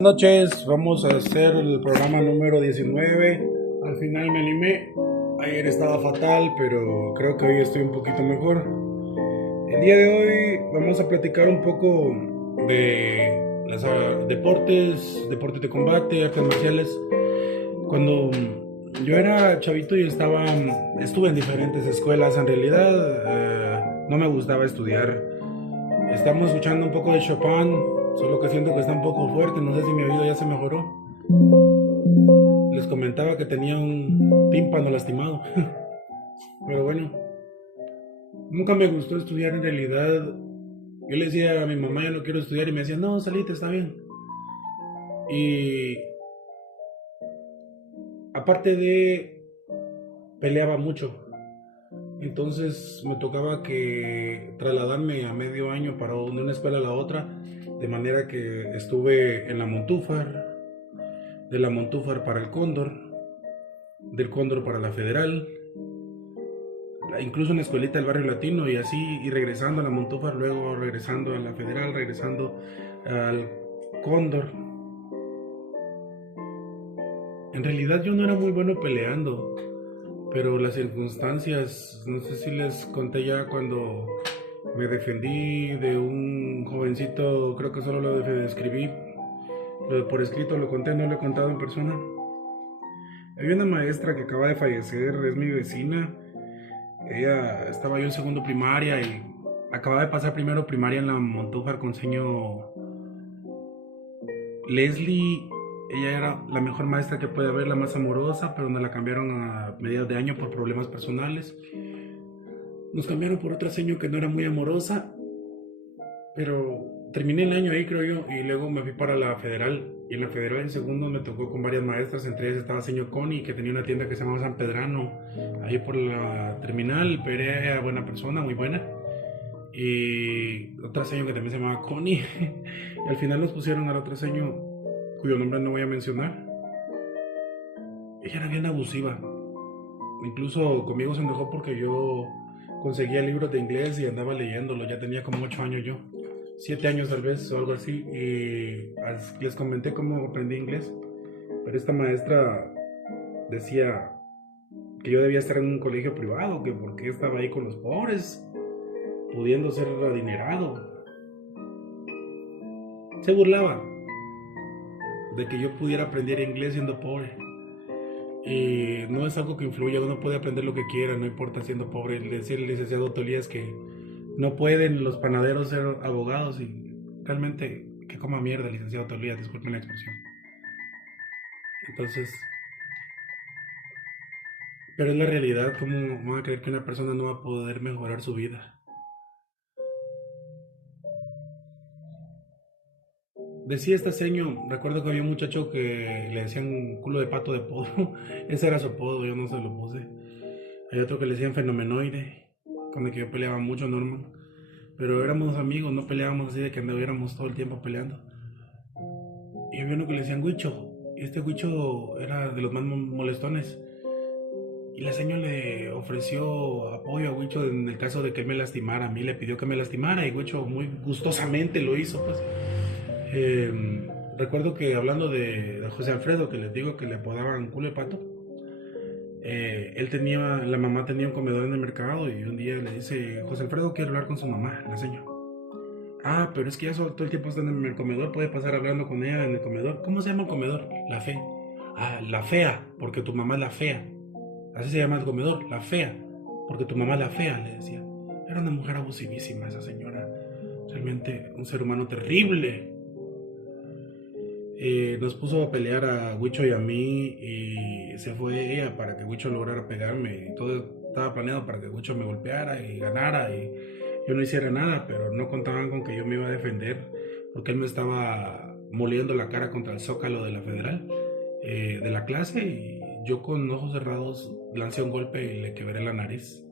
Buenas noches, vamos a hacer el programa número 19. Al final me animé. Ayer estaba fatal, pero creo que hoy estoy un poquito mejor. El día de hoy vamos a platicar un poco de los deportes de combate, artes marciales. Cuando yo era chavito y estuve en diferentes escuelas. En realidad no me gustaba estudiar. Estamos escuchando un poco de Chopin, solo que siento que está un poco fuerte. No sé si mi oído ya se mejoró. Les comentaba que tenía un tímpano lastimado. Pero bueno, nunca me gustó estudiar en realidad. Yo le decía a mi mamá, ya no quiero estudiar, y me decía, no, salite, está bien. Y aparte de, peleaba mucho. Entonces me tocaba que trasladarme a medio año para de una escuela a la otra, de manera que estuve en la Montúfar, de la Montúfar para el Cóndor, del Cóndor para la Federal, incluso en la escuelita del barrio latino, y así, y regresando a la Montúfar, luego regresando a la Federal, regresando al Cóndor. En realidad yo no era muy bueno peleando, pero las circunstancias, no sé si les conté ya cuando me defendí de un jovencito, creo que solo lo describí, por escrito lo conté, no lo he contado en persona. Hay una maestra que acaba de fallecer, es mi vecina. Ella estaba yo en segundo primaria y acababa de pasar primero primaria en la Montúfar con seño Leslie. Ella era la mejor maestra que puede haber, la más amorosa, pero nos la cambiaron a mediados de año por problemas personales. Nos cambiaron por otra seño que no era muy amorosa, pero terminé el año ahí, creo yo, y luego me fui para la Federal. Y en la Federal en segundo me tocó con varias maestras, entre ellas estaba señor Connie, que tenía una tienda que se llamaba San Pedrano, ahí por la terminal, pero era buena persona, muy buena. Y otra seño que también se llamaba Connie. Y al final nos pusieron al otro seño, cuyo nombre no voy a mencionar. Ella era bien abusiva. Incluso conmigo se enojó porque yo conseguía libros de inglés y andaba leyéndolo. Ya tenía como 8 años yo. 7 años tal vez o algo así. Y les comenté cómo aprendí inglés. Pero esta maestra decía que yo debía estar en un colegio privado, que porque estaba ahí con los pobres, pudiendo ser adinerado. Se burlaba de que yo pudiera aprender inglés siendo pobre. Y no es algo que influya, uno puede aprender lo que quiera, no importa siendo pobre. Le decía el licenciado Tolías que no pueden los panaderos ser abogados, y realmente que coma mierda el licenciado Tolías, disculpen la expresión. Entonces, pero es la realidad. ¿Cómo van a creer que una persona no va a poder mejorar su vida? Decía esta seño, recuerdo que había un muchacho que le decían culo de pato de podo. Ese era su apodo, yo no se lo puse. Hay otro que le decían fenomenoide, con el que yo peleaba mucho, Norman. Pero éramos amigos, no peleábamos así de que anduviéramos todo el tiempo peleando. Y había uno que le decían Huicho, y este Huicho era de los más molestones. Y la señora le ofreció apoyo a Huicho en el caso de que me lastimara. A mí le pidió que me lastimara y Huicho muy gustosamente lo hizo, pues. Recuerdo que hablando de José Alfredo, que les digo que le apodaban culo de pato, la mamá tenía un comedor en el mercado y un día le dice, José Alfredo quiere hablar con su mamá, la señora. Ah, pero es que ya todo el tiempo está en el comedor, puede pasar hablando con ella en el comedor. ¿Cómo se llama el comedor? La Fe. Ah, la fea, porque tu mamá es la fea. Así se llama el comedor, la fea, porque tu mamá es la fea, le decía. Era una mujer abusivísima esa señora, realmente un ser humano terrible. Nos puso a pelear a Huicho y a mí y se fue ella para que Huicho lograra pegarme. Y todo estaba planeado para que Huicho me golpeara y ganara y yo no hiciera nada, pero no contaban con que yo me iba a defender porque él me estaba moliendo la cara contra el zócalo de la Federal, de la clase, y yo con ojos cerrados lancé un golpe y le quebré la nariz.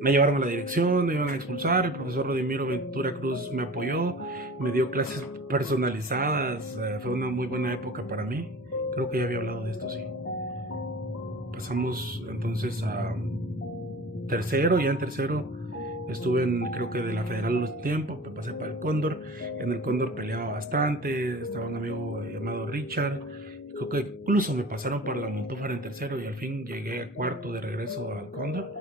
Me llevaron a la dirección, me iban a expulsar. El profesor Rodimiro Ventura Cruz me apoyó, me dio clases personalizadas. Fue una muy buena época para mí. Creo que ya había hablado de esto, sí. Pasamos entonces a tercero, ya en tercero Estuve creo que de la Federal los tiempos, me pasé para el Cóndor. En el Cóndor peleaba bastante, estaba un amigo llamado Richard. Creo que incluso me pasaron para la Montúfar en tercero y al fin llegué a cuarto de regreso al Cóndor.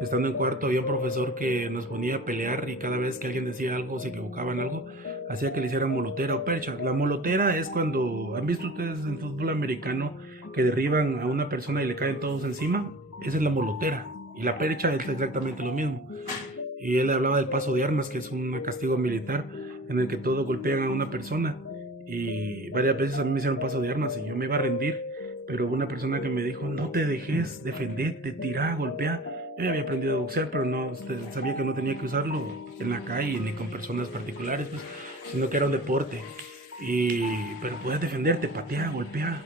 Estando en cuarto había un profesor que nos ponía a pelear y cada vez que alguien decía algo, se equivocaba en algo, hacía que le hicieran molotera o percha. La molotera es cuando, ¿han visto ustedes en fútbol americano que derriban a una persona y le caen todos encima? Esa es la molotera. Y la percha es exactamente lo mismo. Y él hablaba del paso de armas, que es un castigo militar en el que todos golpean a una persona. Y varias veces a mí me hicieron paso de armas y yo me iba a rendir, pero hubo una persona que me dijo, no te dejes, defendete, tira, golpea. Yo ya había aprendido a boxear, pero no sabía que no tenía que usarlo en la calle ni con personas particulares, pues, sino que era un deporte. Pero puedes defenderte, patea, golpea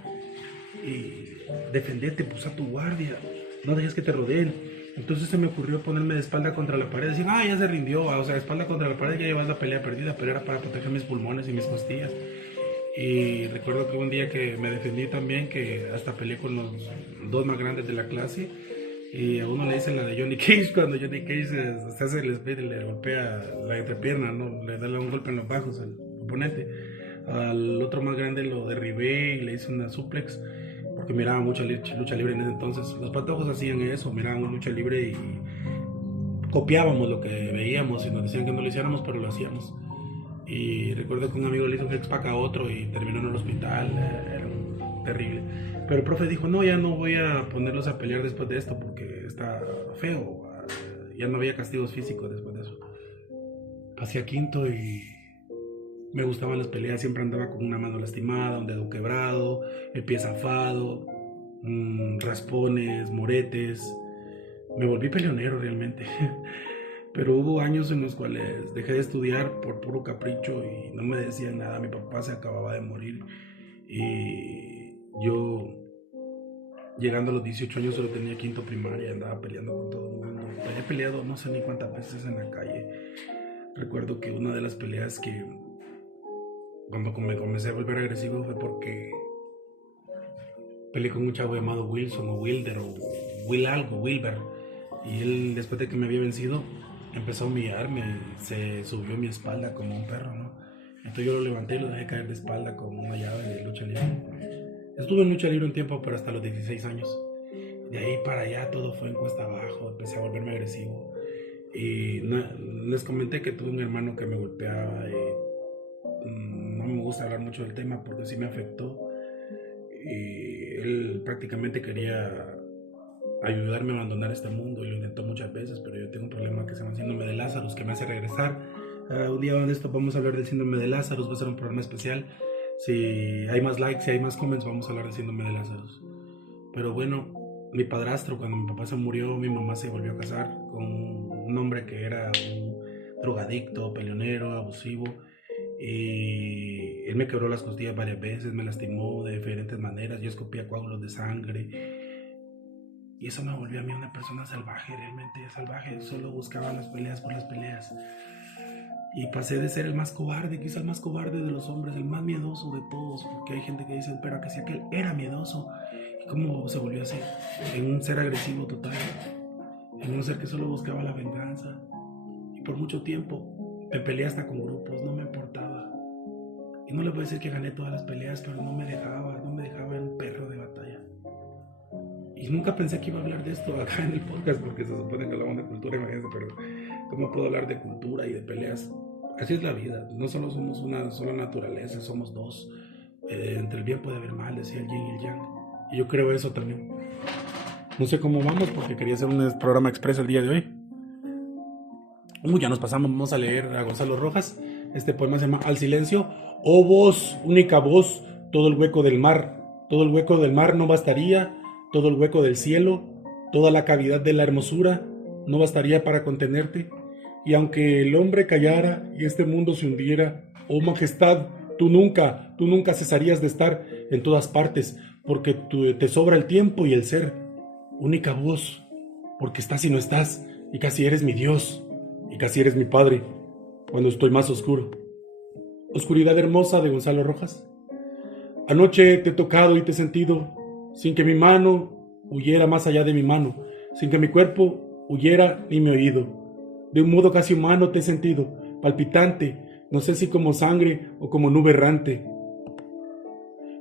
y defenderte, pues a tu guardia, no dejes que te rodeen. Entonces se me ocurrió ponerme de espalda contra la pared, decir, ya se rindió, o sea, espalda contra la pared, ya llevas la pelea perdida, pero era para proteger mis pulmones y mis costillas. Y recuerdo que un día que me defendí también, que hasta peleé con los dos más grandes de la clase, y a uno le dicen la de Johnny Cage, cuando Johnny Cage se hace el speed y le golpea la entrepierna, ¿no? Le da un golpe en los bajos al oponente. Al otro más grande lo derribé y le hice una suplex, porque miraba mucha lucha libre en ese entonces. Los patojos hacían eso, miraban lucha libre y copiábamos lo que veíamos y nos decían que no lo hiciéramos, pero lo hacíamos. Y recuerdo que un amigo le hizo un six-pack a otro y terminó en el hospital, era terrible. Pero el profe dijo, no, ya no voy a ponerlos a pelear después de esto porque está feo. Ya no había castigos físicos después de eso. Pasé a quinto y me gustaban las peleas, siempre andaba con una mano lastimada, un dedo quebrado, el pie zafado, raspones, moretes. Me volví peleonero realmente. Pero hubo años en los cuales dejé de estudiar por puro capricho y no me decían nada. Mi papá se acababa de morir y yo, llegando a los 18 años, solo tenía quinto primaria, andaba peleando con todo el mundo. He peleado no sé ni cuántas veces en la calle. Recuerdo que una de las peleas que cuando me comencé a volver agresivo fue porque peleé con un chavo llamado Wilson o Wilder o Wilber, y él, después de que me había vencido, empezó a humillarme, se subió a mi espalda como un perro, ¿no? Entonces yo lo levanté y lo dejé caer de espalda con una llave de lucha libre. Estuve en lucha libre un tiempo, pero hasta los 16 años. De ahí para allá todo fue en cuesta abajo, empecé a volverme agresivo. Y les comenté que tuve un hermano que me golpeaba y no me gusta hablar mucho del tema porque sí me afectó. Y él prácticamente quería ayudarme a abandonar este mundo y lo intentó muchas veces, pero yo tengo un problema que se llama síndrome de Lázaro, que me hace regresar. Un día de esto vamos a hablar del síndrome de Lázaro, va a ser un programa especial. Si hay más likes, si hay más comments, vamos a hablar del síndrome de Lázaro. Pero bueno, mi padrastro, cuando mi papá se murió, mi mamá se volvió a casar con un hombre que era un drogadicto, peleonero, abusivo, y él me quebró las costillas varias veces, me lastimó de diferentes maneras, yo escupía coágulos de sangre. Y eso me volvió a mí una persona salvaje, realmente salvaje. Solo buscaba las peleas por las peleas. Y pasé de ser el más cobarde, quizás el más cobarde de los hombres, el más miedoso de todos. Porque hay gente que dice, pero que si aquel era miedoso. ¿Y cómo se volvió a ser? En un ser agresivo total. En un ser que solo buscaba la venganza. Y por mucho tiempo me peleé hasta con grupos, no me importaba. Y no les voy a decir que gané todas las peleas, pero no me dejaba, era un perro de batalla. Y nunca pensé que iba a hablar de esto acá en el podcast, porque se supone que hablamos de cultura, imagínense, pero ¿cómo puedo hablar de cultura y de peleas? Así es la vida, no solo somos una sola naturaleza, somos dos. Entre el bien puede haber mal, decía el yin y el yang. Y yo creo eso también. No sé cómo vamos, porque quería hacer un programa expreso el día de hoy. Ya nos pasamos, vamos a leer a Gonzalo Rojas. Este poema se llama Al silencio. Oh voz, única voz, todo el hueco del mar. Todo el hueco del mar no bastaría. Todo el hueco del cielo, toda la cavidad de la hermosura, no bastaría para contenerte. Y aunque el hombre callara y este mundo se hundiera, oh majestad, tú nunca cesarías de estar en todas partes, porque te sobra el tiempo y el ser. Única voz, porque estás y no estás, y casi eres mi Dios, y casi eres mi Padre, cuando estoy más oscuro. Oscuridad hermosa de Gonzalo Rojas. Anoche te he tocado y te he sentido, sin que mi mano huyera más allá de mi mano, sin que mi cuerpo huyera ni mi oído. De un modo casi humano te he sentido, palpitante, no sé si como sangre o como nube errante.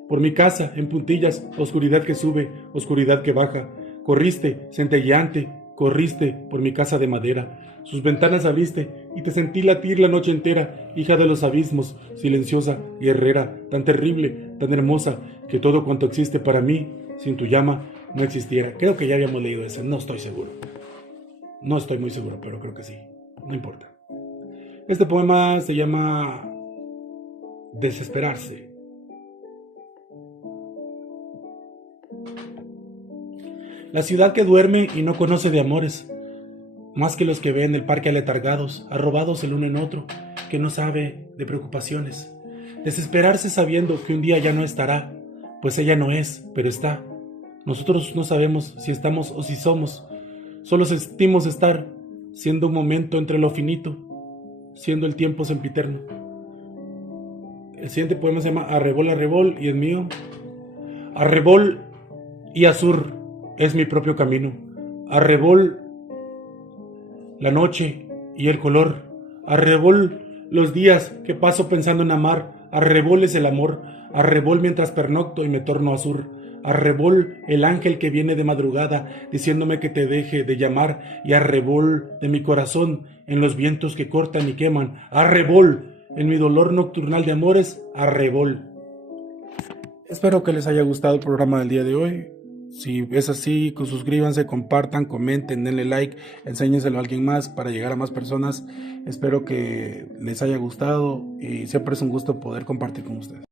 Por mi casa, en puntillas, oscuridad que sube, oscuridad que baja. Corriste, centelleante, corriste por mi casa de madera. Sus ventanas abriste y te sentí latir la noche entera, hija de los abismos, silenciosa, guerrera, tan terrible, tan hermosa, que todo cuanto existe para mí, sin tu llama, no existiera. Creo que ya habíamos leído ese, no estoy seguro. No estoy muy seguro, pero creo que sí. No importa. Este poema se llama Desesperarse. La ciudad que duerme y no conoce de amores, más que los que ven el parque aletargados, arrobados el uno en otro, que no sabe de preocupaciones. Desesperarse sabiendo que un día ya no estará, pues ella no es, pero está. Nosotros no sabemos si estamos o si somos, solo sentimos estar, siendo un momento entre lo finito, siendo el tiempo sempiterno. El siguiente poema se llama Arrebol, Arrebol, y es mío. Arrebol y azur es mi propio camino. Arrebol la noche y el color. Arrebol los días que paso pensando en amar. Arrebol es el amor. Arrebol mientras pernocto y me torno azur. Arrebol el ángel que viene de madrugada diciéndome que te deje de llamar. Y arrebol de mi corazón en los vientos que cortan y queman. Arrebol en mi dolor nocturnal de amores. Arrebol. Espero que les haya gustado el programa del día de hoy. Si es así, suscríbanse, compartan, comenten, denle like, enséñenselo a alguien más para llegar a más personas. Espero que les haya gustado y siempre es un gusto poder compartir con ustedes.